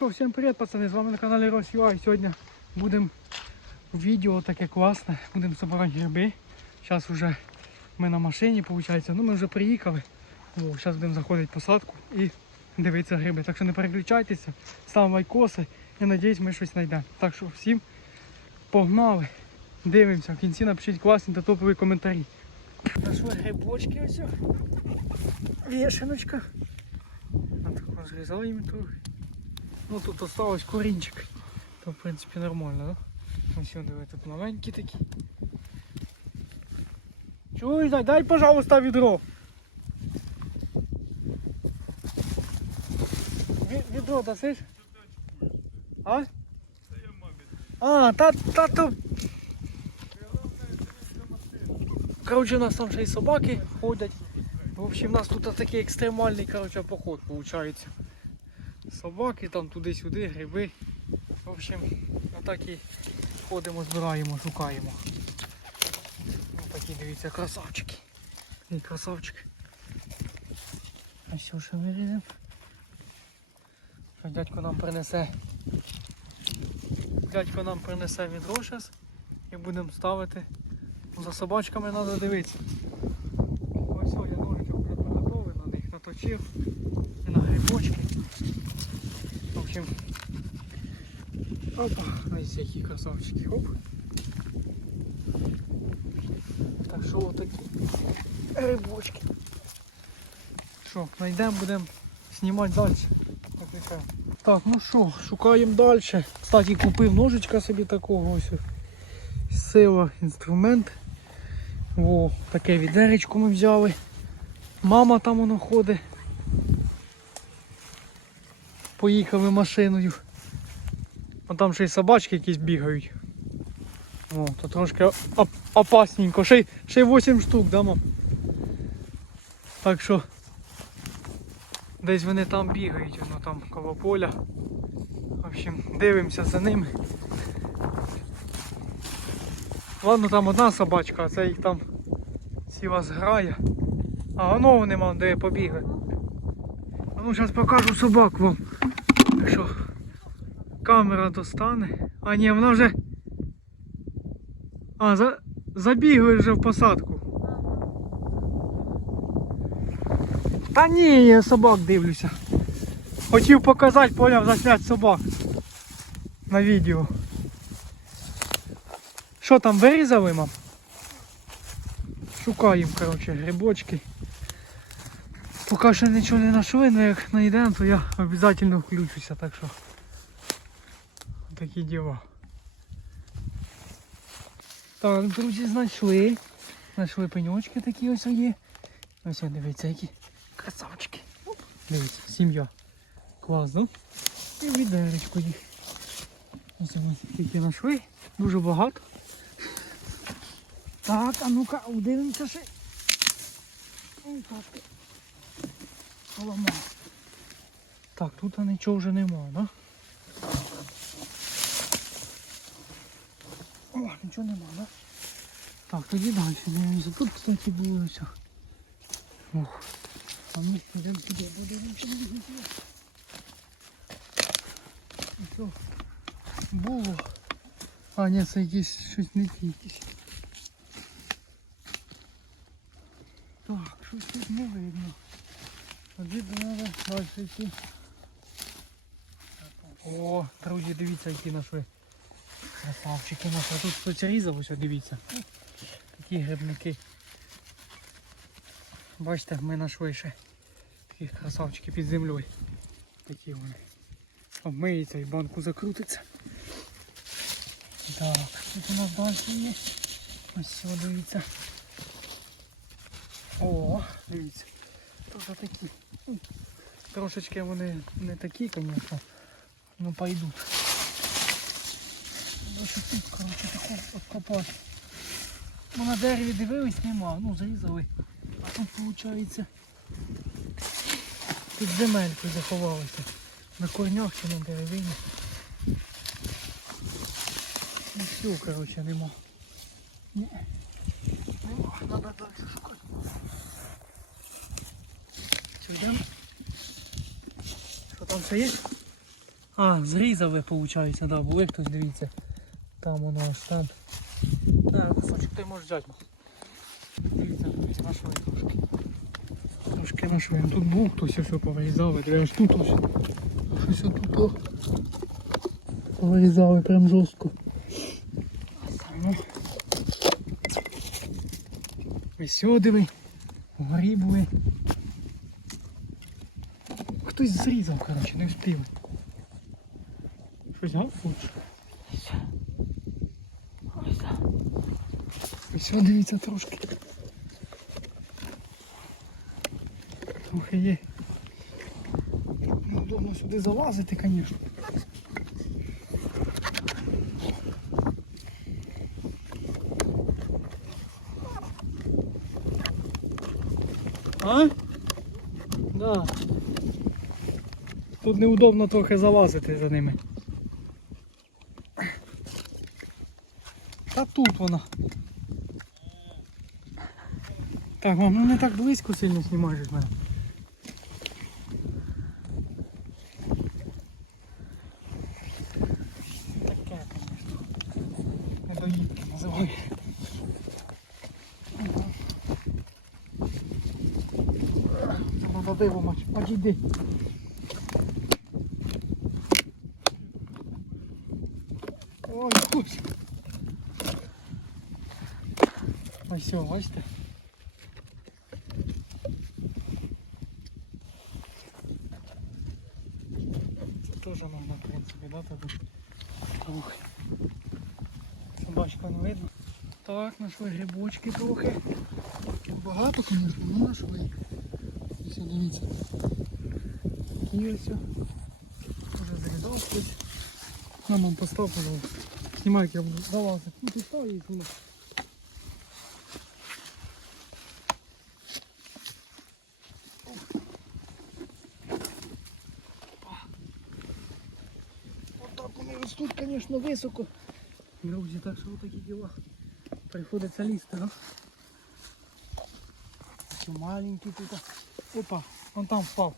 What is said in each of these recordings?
Що, Всім привіт, пацани! З вами на каналі Росюа. І сьогодні будемо відео таке класне. Будемо збирати гриби. Зараз вже ми на машині, виходить. Ну ми вже приїхали. Зараз будемо заходити в посадку і дивитися гриби. Так що не переключайтеся, ставимо лайкоси і надіюсь, ми щось знайдемо. Так що всім погнали, дивимося. В кінці напишіть класні та топові коментарі. Нашли грибочки ось. Вішеночка. Їм трохи. Ну тут осталось корінчик. То в принципі нормально, да? Ось диви, тут маленькі такі. Чуєш, дай, дай, пожалуйста, відро. Ві- Відро дасиш? А? А, та, та то. Коротше, у нас там ще й собаки ходять. В общем, у нас тут такий екстремальний коротше, поход виходить. Собаки там туди-сюди, гриби. В общем, отак і ходимо, збираємо, шукаємо. Ось такі, дивіться, красавчики. І красавчик. А що ще виріземо? Що дядько нам принесе. Дядько нам принесе відро зараз і будемо ставити. За собачками треба дивитися. Ось я ножичок вже приготовий, на них наточив. І на грибочки. В общем, опа, ось які красавчики, оп. Так що отакі грибочки. Що, знайдемо, будемо знімати далі. Так, ну що, шукаємо далі. Кстати, купив ножичка собі такого ось. Сила інструмент. О, таке відеречко ми взяли. Мама там воно ходить. Поїхали машиною. А там ще й собачки якісь бігають. О, то трошки опасненько. Ще, ще й 8 штук, да, мам? Так що десь вони там бігають, воно там коло поля. В общем, дивимося за ними. Ладно, там одна собачка, а це їх там ціла зграя. А воно нема, де побігли. А ну зараз покажу собак вам. Якщо камера достане. А ні, вона вже. А, за... забігли вже в посадку. Та ні, я собак дивлюся. Хотів показати, поняв, засняти собак на відео. Що там вирізали, мам? Шукаємо, коротше, грибочки. Поки що нічого не знайшли, але як знайдемо, то я обов'язково включуся, так що такі діла. Так, друзі, знайшли. Знайшли пеньочки такі ось є. Ось дивіться, які красавчики. Дивіться, сім'я. Клас, да? І відеречко їх. Ось ми тільки знайшли. Дуже багато. Так, а ну-ка, удивимося ще. Поламав. Так, тут нічого вже немає, да? О, нічого нема, да? Так, тоді далі. Тут, кстати, було все. Ох. А ми підемо туди, подивимося. Що? Було. А, ні, це якісь щось не ті. Так, щось тут не видно. Тоді треба далі йти. О, друзі, дивіться, які наші красавчики наші. Тут хтось різав, ось дивіться. Такі грибники. Бачите, ми знайшли ще таких красавчиків під землею. Такі вони. Обмиється і банку закрутиться. Так, тут у нас далі є. Ось все, дивіться. О, дивіться. Тут такі. Ну, Трошечки вони не такі, звісно, ну пойдуть. Тут, коротше, таку откопати. Ну на дереві дивились, нема, ну зарізали. А тут виходить під земелькою заховалися. На корнях чи на деревині. Ну все, коротше, нема. Ні. Нема, треба далі шукати. Ще є? А, зрізали, виходить, да, були хтось, дивіться. Там воно аж там. Так, кусочок ти можеш взяти. Дивіться, друзі, нашли трошки. Трошки нашли. Тут був хтось все повирізали, диви, аж тут ось. Щось отут о. Повирізали прям жорстко. Ну. Диви. Вгорі були. Хтось зрізав, коротше, не встиг. Щось гав хоче? Ось сюди дивіться трошки. Трохи є. Неудобно сюди залазити, звісно. А? Да. Тут неудобно трохи залазити за ними. Та тут вона. Так, мам, ну не так близько сильно знімаєш мене. Таке, звісно. Недоїдки називаю. Треба диво мать. Подійди. Ось все, бачите? Це теж можна, в принципі, да, туди. Ох. Собачка не видно. Так, знайшли грибочки трохи. Багато, звісно, але знайшли. Ось дивіться. Такі ось. Уже зарізав хтось. На нам постав, пожалуйста. Знімай, як я буду залазити. Ну, ти став і знімай. Ростуть, високо. Друзі, так що такі діла. Приходиться лізти, да? Такі маленькі тут. Опа, он там впав.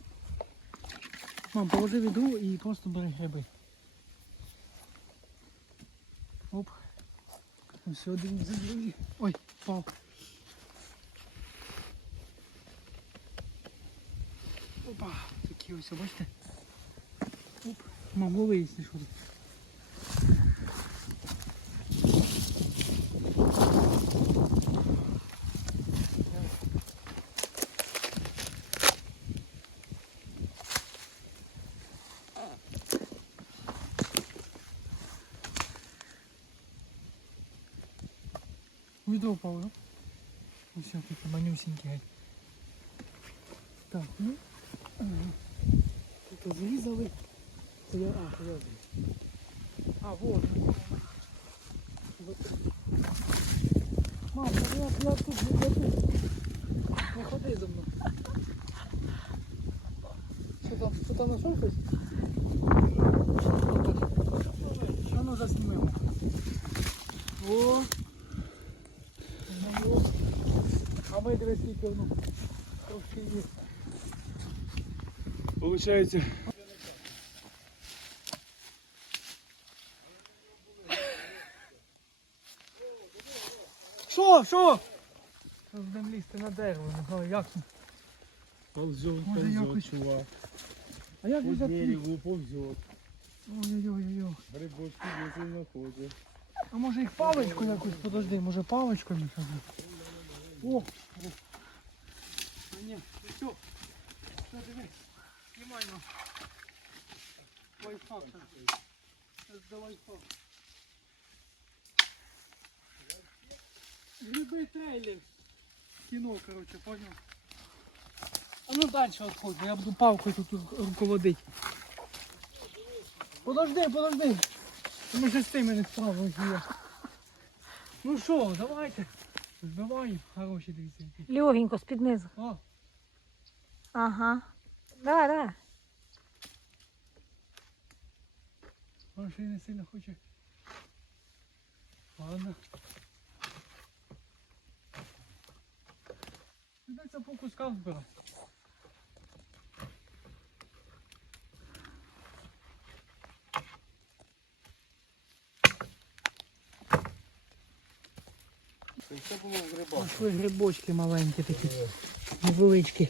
Мам, положи відру і просто бери гриби. Оп. Все, дивіться, друзі. Ой, впав. Опа, такі ось, бачите? Оп. Мам, лови, що тут. Відро впало, да? Ось все, такі манюсенькі. геть. Так, ну. ага. Тут зрізали. Це я, а, це я зрізав. А, вот. Вот. Мам, та я, я тут не ходи. Не ходи за мною. Що там, що там знайшов щось? А ну заснімемо. О! Ми дивись, скільки воно трошки є. Получається. Що, що? Будемо лізти на дерево, знаю як. Ползет, Може, якось- чувак. А як По взяти? дереву ползет. Ой-ой-ой. Грибочки десь знаходять. А може їх паличкою якось, подожди, може паличкою. О! Ні, все. Все, диви. Знімай нам. Лайфхак. Це лайфхак. Гриби трейлер. Кіно, короче, понял. А ну далі відходь, я буду палкою тут руководити. Подожди, подожди. Ми ж з тими не справилися. Ну що, давайте. Збиваємо. Хороші дивіться. які. Легенько, з-під низу. О, Ага. Давай, давай. Вона ще не сильно хоче. Ладно. Придеться по кускам збирати. Це було гриба. Пошли грибочки маленькі такі, невеличкі.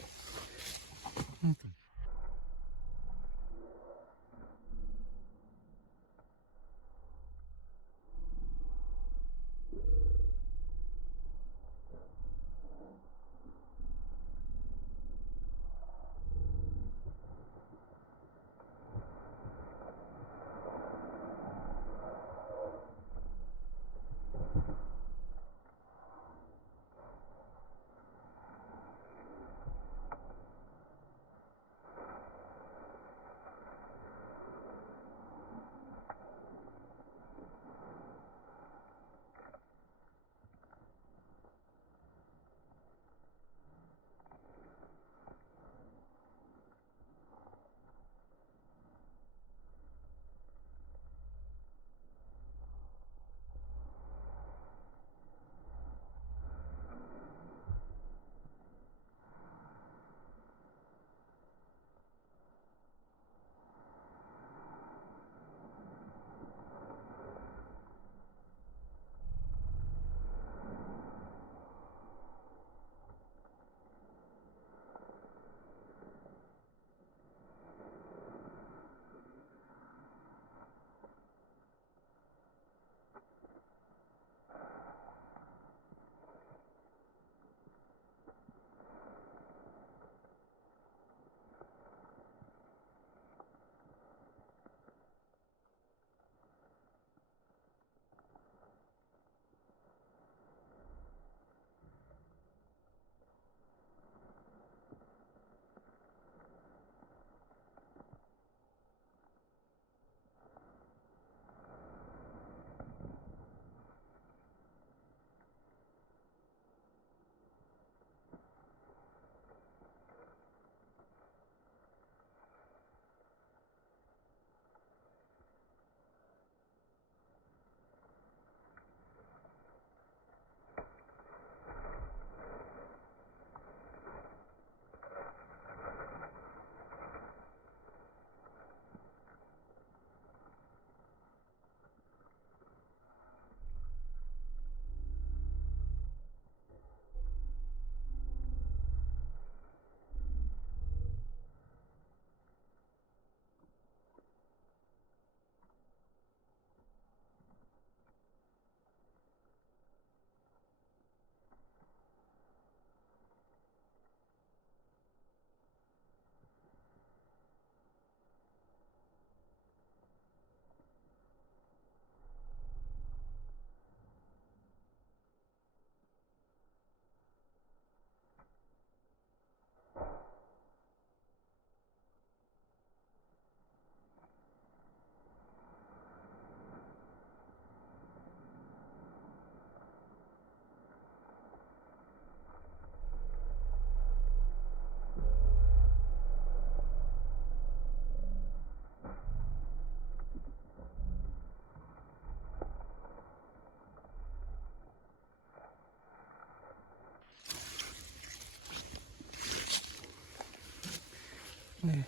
Не.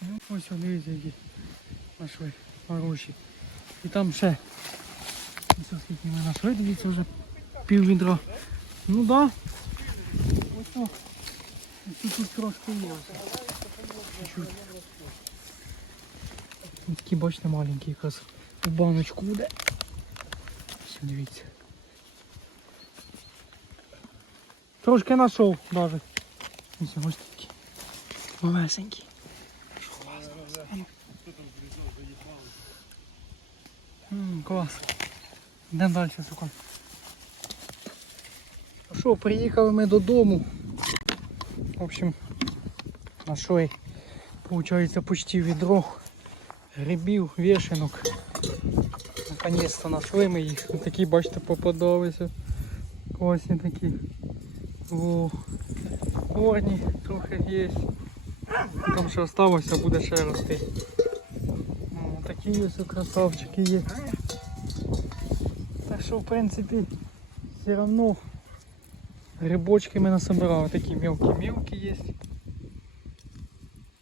Ну, ось вони дивіться, які знайшли хороші. І там ще. Ось скільки ми знайшли, дивіться вже пів відра. Ну так. Да. Ось о. Ось тут трошки є. ось. Чуть-чуть. Ось Такі, бачите, маленькі якраз у баночку буде. Ось дивіться. Трошки знайшов навіть. Ось ось Такі. Малесенькі. Клас. Йдемо далі, сука. Ну Що, приїхали ми додому. В общем, нашли, получается, почти відро грибів, вішенок. Наконец-то нашли ми їх. Такі, бачите, попадалися. Класні такі. О, корні трохи є. Там ще осталося, буде ще рости. О, такі ось красавчики є. Так що, в принципі, все одно грибочки ми насобирали. Такі мелкі-мелкі є.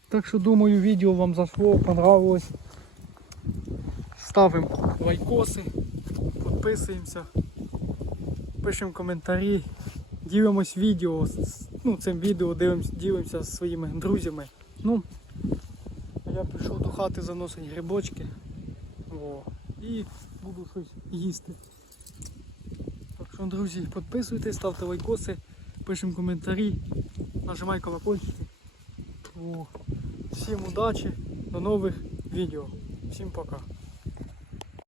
Так що думаю, відео вам зашло, понравилось. Ставимо лайкоси, підписуємося. пишемо коментарі, дивимось відео. Ну, цим відео дивимось, ділимося зі своїми друзями. Ну, я пішов до хати заносити грибочки. О, і буду щось їсти. Так що, друзі, підписуйтесь, ставте лайкоси, пишемо коментарі, нажимай колокольчики. Всім удачі, до нових відео. Всім пока.